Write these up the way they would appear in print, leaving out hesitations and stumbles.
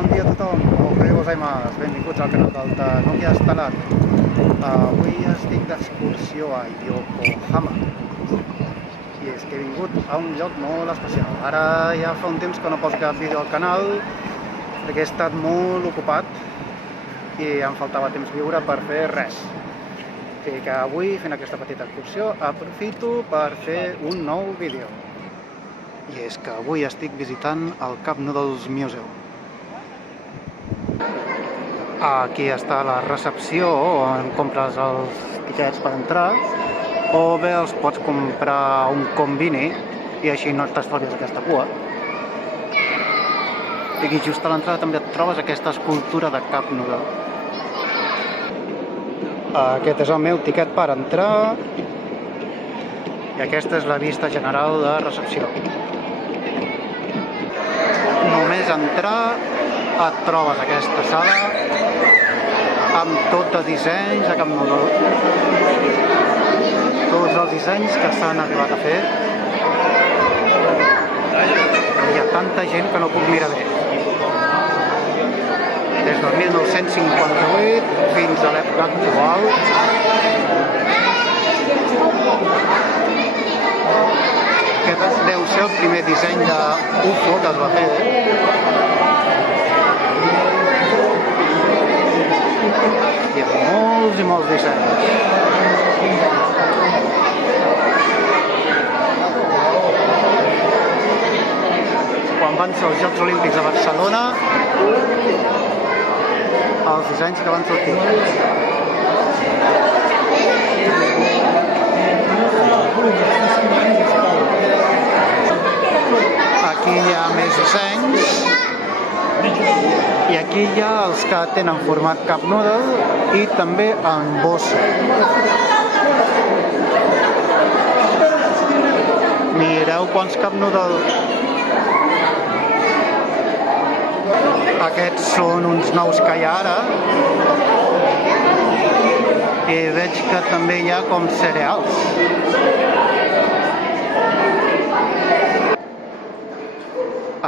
Bon dia a tothom, ohayou gozaimasu, benvinguts al canal del Nokia Estel·lar. Avui estic d'excursió a Yokohama i és que he vingut a un lloc molt especial. Ara ja fa un temps que no poso cap vídeo al canal perquè he estat molt ocupat i em faltava temps lliure per fer res. I que avui, fent aquesta petita excursió, aprofito per fer un nou vídeo. I és que avui estic visitant el Cup Noodles Museum. Aquí està la recepció on compres els tiquets per entrar, o bé els pots comprar a un combini i així no t'estalvies aquesta cua. I aquí just a l'entrada també et trobes aquesta escultura de Cup Noodle. Aquest és el meu tiquet per entrar i aquesta és la vista general de recepció. Només entrar et trobes aquesta sala amb tot de dissenys de Cup Noodle. Tots els dissenys que s'han arribat a fer. Hi ha tanta gent que no puc mirar bé. Des del 1958 fins a l'època actual. Aquest deu ser el primer disseny d'UFO que es va fer. Hi ha molts i molts dissenys. Quan van ser els Jocs Olímpics a Barcelona, els dissenys que van sortir. Aquí hi ha més dissenys i aquí hi ha els que tenen format Cup Noodle i també en bossa. Mireu quants Cup Noodle. Aquests són uns nous que hi ha ara i veig que també hi ha com cereals.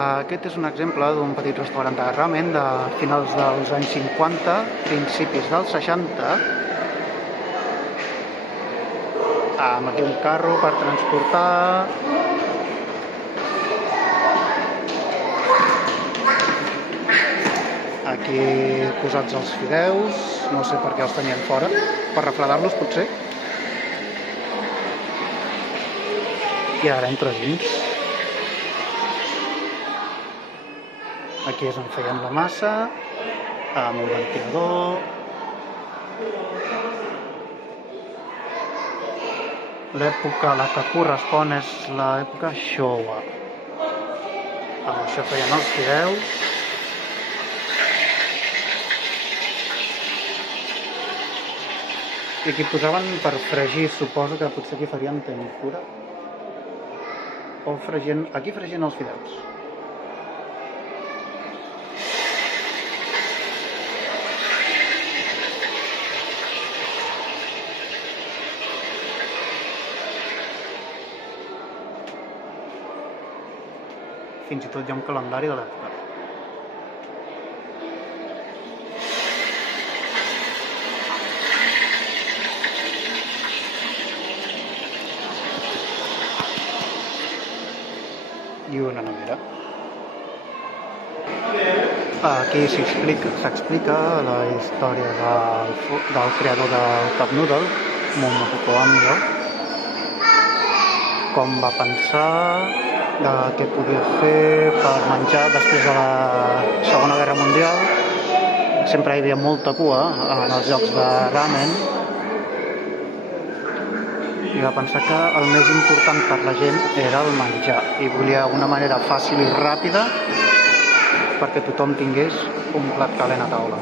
Aquest és un exemple d'un petit restaurant de ramen de finals dels anys 50, principis dels 60, amb aquí un carro per transportar. Aquí posats els fideus, no sé per què els tenien fora, per refredar-los potser. I ara entro dins. Aquí és on feien la massa, amb un ventilador. L'època a la que correspon és l'època Showa. Amb això feien els fideus. I aquí posaven per fregir, suposo que potser aquí farien tempura. O fregien, aquí fregien els fideus. Fins i tot hi ha un calendari de l'època. I una nevera. Aquí s'explica la història del creador del Cup Noodle, Momofuku Ando, com va pensar què podia fer per menjar després de la Segona Guerra Mundial. Sempre hi havia molta cua en els llocs de ramen i va pensar que el més important per la gent era el menjar i volia una manera fàcil i ràpida perquè tothom tingués un plat calent a taula.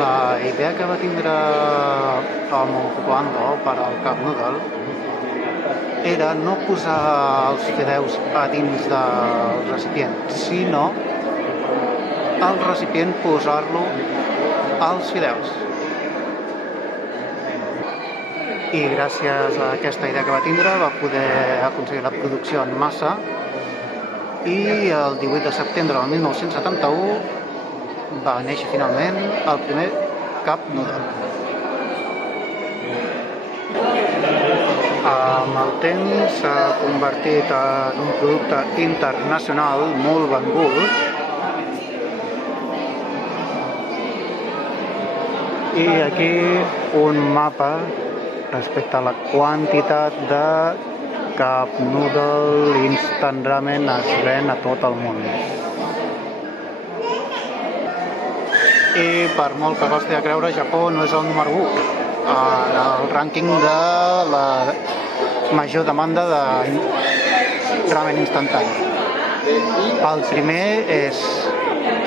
La idea que va tindre el Momofuku Ando per al Cup Noodle era no posar els fideus a dins del recipient, sinó al recipient posar-lo als fideus. I gràcies a aquesta idea que va tindre va poder aconseguir la producció en massa i el 18 de setembre del 1971 va néixer finalment el primer Cup Noodle. Amb el temps s'ha convertit en un producte internacional molt vengut i aquí un mapa respecte a la quantitat de Cup Noodle Instant Ramen es ven a tot el món. I per molt que costi de creure, Japó no és el número 1 en el rànquing de la major demanda de ramen instantani. El primer és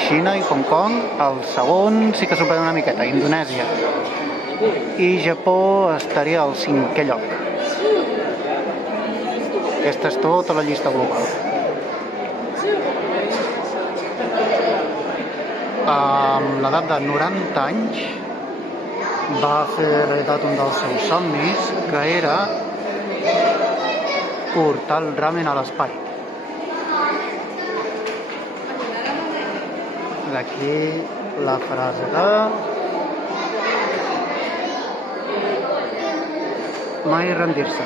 Xina i Hong Kong, el segon sí que supera una miqueta, Indonèsia. I Japó estaria al 5è lloc. Aquesta és tota la llista global. Amb l'edat de 90 anys va fer realitat un dels seus somnis, que era portar el ramen a l'espai. D'aquí la frase de mai rendir-se,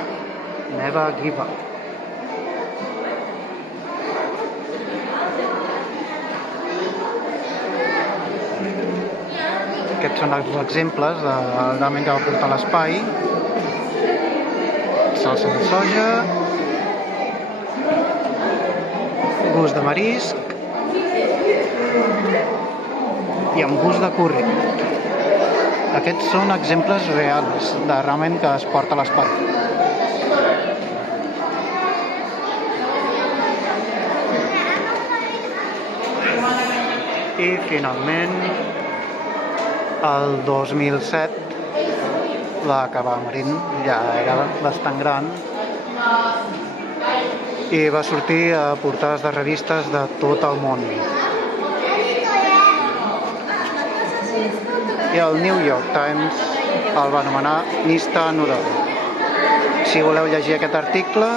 never give up. Aquests són els exemples del ramen que va portar a l'espai. Salsa de soja, gust de marisc i amb gust de curri. Aquests són exemples reals de ramen que es porta a l'espai. I finalment, el 2007, va acabar morint, ja era bastant gran, i va sortir a portades de revistes de tot el món. I el New York Times el va anomenar Instant Noodle. Si voleu llegir aquest article,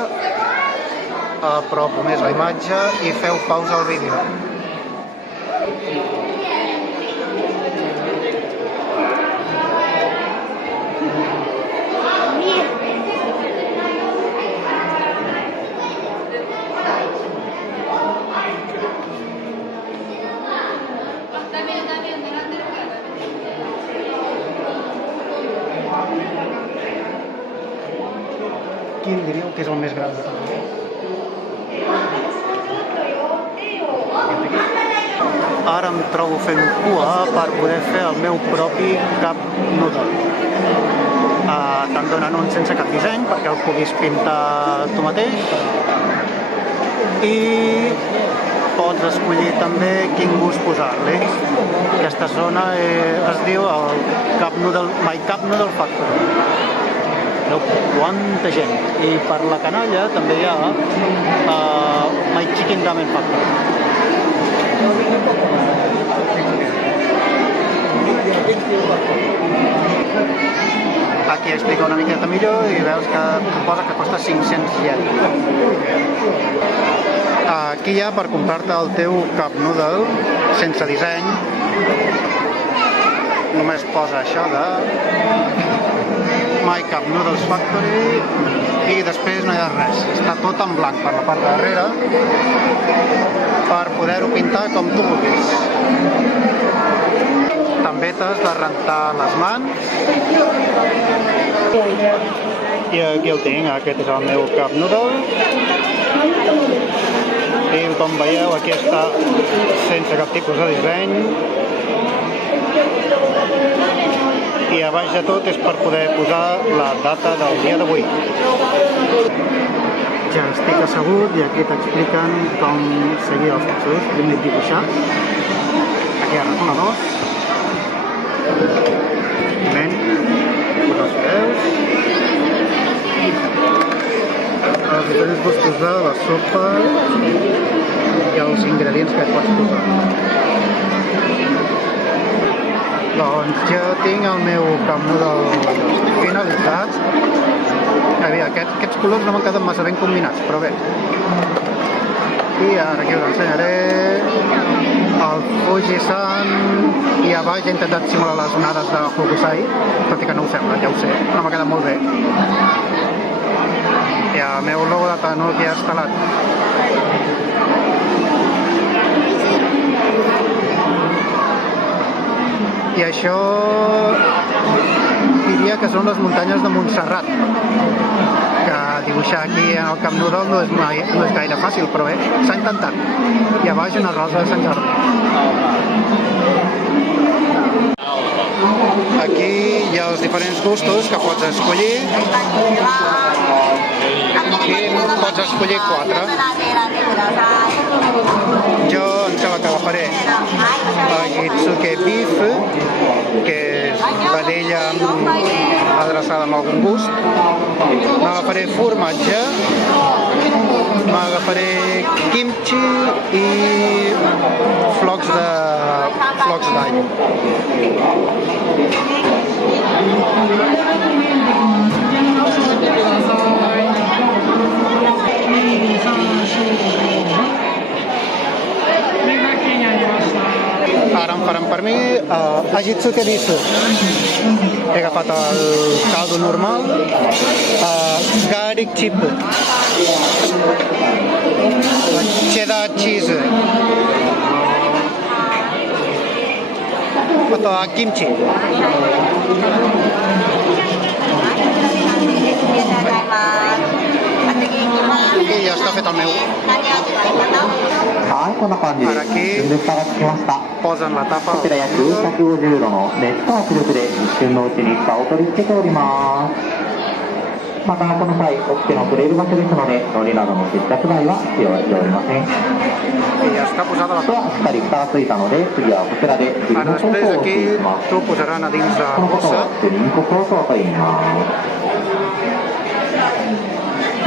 apropo més la imatge i feu pausa al vídeo. Quin diríeu que és el més gran de tot? Ara em trobo fent cua per poder fer el meu propi Cup Noodle. Te'n donen un sense cap disseny perquè el puguis pintar tu mateix i pots escollir també quin gust posar-li. Aquesta zona es diu el My Cup Noodle Factory. Veieu quanta gent. I per la canalla també hi ha My Chicken Ramen Factory. Aquí explica una miqueta millor i veus que posa que costa 500 yen. Aquí hi ha per comprar-te el teu Cup Noodle sense disseny. Només posa això de My Cup Noodles Factory i després no hi ha res. Està tot en blanc per la part de darrere per poder-ho pintar com tu vulguis. També t'has de rentar les mans. I aquí el tinc, aquest és el meu Cup Noodle. I com veieu, aquí està sense cap tipus de disseny. I a baix de tot és per poder posar la data del dia d'avui. Ja estic assegut i aquí t'expliquen com seguir els passos. Primer dibuixar. Aquí hi ha ratonadors. Ven, posar els fideus. Els diferents gustos de la sopa i els ingredients que et pots posar. Doncs ja tinc el meu Cup Noodle finalitzat. Aquests colors no m'han quedat massa ben combinats, però bé. I ara aquí us ensenyaré el Fujisan i a baix he intentat simular les onades de Hokusai, tot i que no ho sembla, ja ho sé, però m'ha quedat molt bé. I el meu logo de Tanuki instal·lat. I això diria que són les muntanyes de Montserrat, que dibuixar aquí en el Camp Nou no és gaire fàcil, però bé, s'ha intentat. I a baix una rosa de Sant Jordi. Aquí hi ha els diferents gustos que pots escollir i pots escollir 4. Jo em sembla que agafaré Agitsuke Beef, que és vedella adreçada amb algun gust. M'agafaré formatge, m'agafaré kimchi i flocs d'all. Ara em faran per mi Agitsuke Beef. He agafat el caldo normal, garlic chip, cheddar cheese, kimchi. I ja està fet el meu. Ara aquí posen la tapa. こちら約150度の熱と圧力で一瞬のうちに蓋を取り付けております。またこの際、お付けの触れる場所ですので、海苔などの接着剤は必要しておりません。 I ja està posada la では tapa. しっかり蓋がついたので、次はこちらでグリーン Ara ソース després をして aquí いきます。 t'ho posaran a dins de このことを bossa. グリーンソースと言います。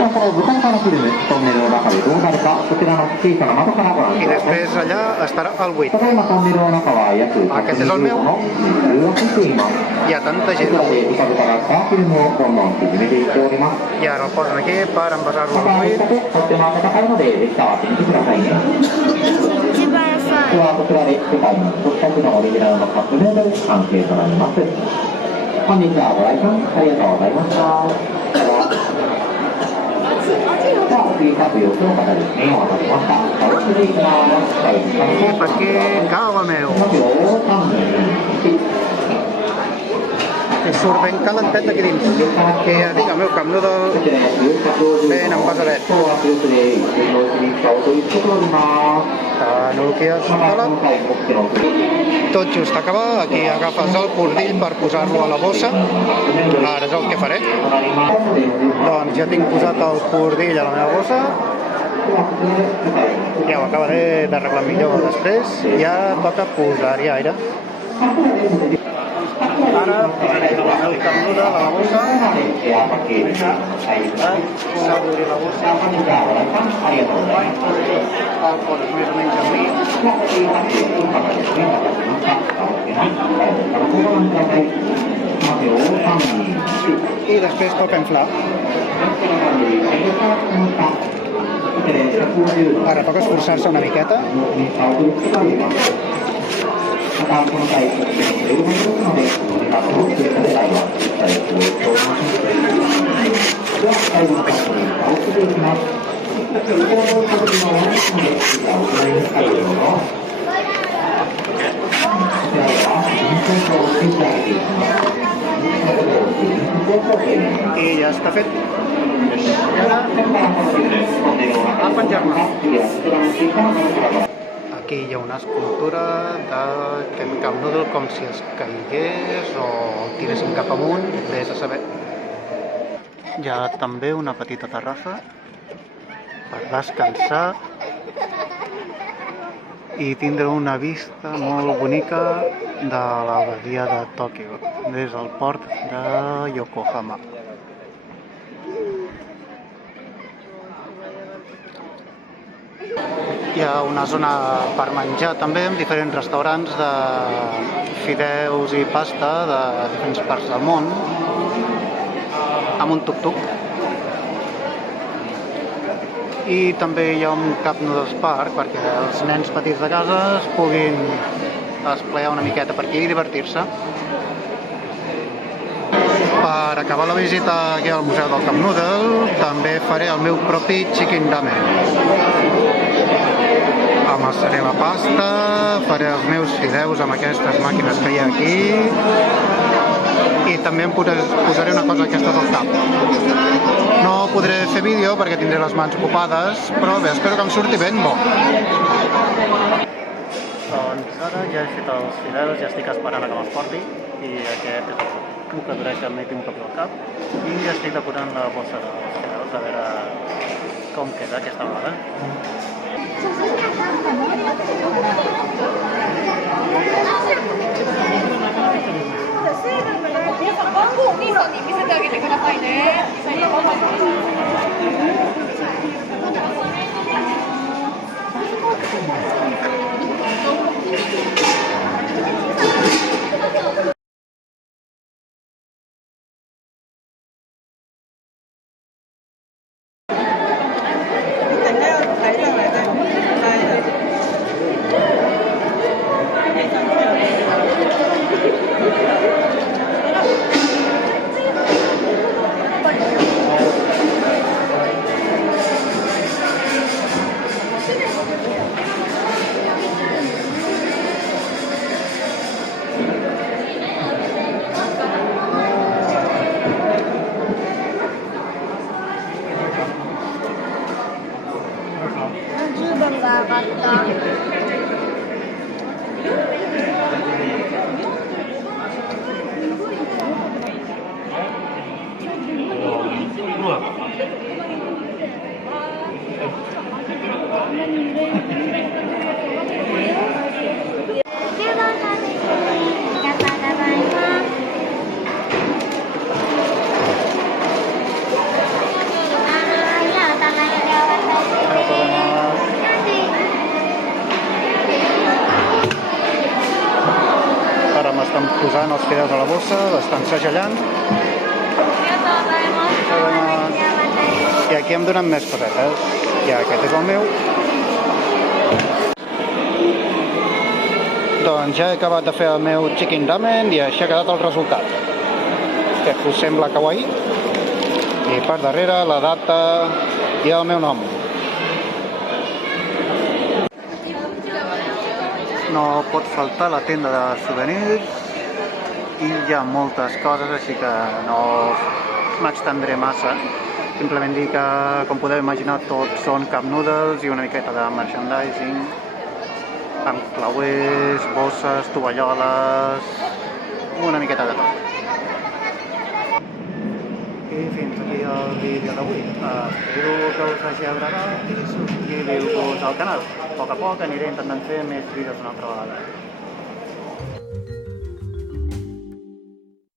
この豚からフィルム、トンネルの中でどうなるか、こちらの小さな窓からご覧 I ください。 després allà estarà el buit. ただいまトンネルの中は約120 Aquest és el meu. 度の熱風がついています。 Hi ha tanta こち gent. らで豚からしたフィルムをどんどん縮めていっております。 I ara el posen aquí per envasar-lo ま al た、 buit. とっても温かいので、できたら開けてくださいね。一番安では、こちらで世界のトップのオリジナルのカップヌードル完成となります。本日はご来館ありがとうございました。では、次各4つの方ですね、お待たせしました。お送りいきます。最後に I perquè cava meu. 3、2、1。 I surt ben calentet aquí dins. I ja dic, el meu Camp Nou ben envasadet. Tanuki instal·lat. Tot just acabar, aquí agafes el cordill per posar-lo a la bossa. Ara és el que faré. Doncs ja tinc posat el cordill a la meva bossa. Ja ho acabaré d'arreglar millor després. Ja toca posar-hi aire. Ara posaré el meu Camp Nou a la bossa. S'ha d'obrir la bossa. El poses més o menys enmig. I després toca inflar. Ara toca esforçar-se una miqueta. I ja està fet. I ara a penjar-me. Aquí hi ha una escultura de Camp Nou com si es caigués o el tiressin cap amunt, vés a saber. Hi ha també una petita terrassa per descansar i tindre una vista molt bonica de la badia de Tòquio, des del port de Yokohama. Hi ha una zona per menjar també, amb diferents restaurants de fideus i pasta de diferents parts del món, amb un tuk-tuk. I I també hi ha un Cup Noodles Park perquè els nens petits de casa es puguin esplear una miqueta per aquí i divertir-se. Per acabar la visita aquí al Museu del Cup Noodle també faré el meu propi chicken ramen. Amassaré la pasta, faré els meus fideus amb aquestes màquines que hi ha aquí i també em posaré una cosa d'aquestes al cap. No podré fer vídeo perquè tindré les mans ocupades, però bé, espero que em surti ben bo. Doncs ara ja he fet els fideus, ja estic esperant que me'ls porti i aquest és el mocadoret que m'he tingut al cap i ja estic depurant la bossa dels fideus a veure com queda aquesta vegada. Ara m'estan posant els fideus a la bossa, l'estan segellant. I aquí em donen més cosetes. I aquest és el meu. Doncs ja he acabat de fer el meu chicken ramen i així ha quedat el resultat. Que us sembla kawaii. I per darrere la data i el meu nom. No pot faltar la tenda de souvenirs i hi ha moltes coses, així que no m'extendré massa. Simplement dir que, com podeu imaginar, tots són cup noodles i una miqueta de merchandising amb clauers, bosses, tovalloles, una miqueta de tot. I fins aquí el vídeo d'avui. Espero que us hagi agradat i subscriviu-vos al canal. A poc aniré intentant fer més vídeos una altra vegada.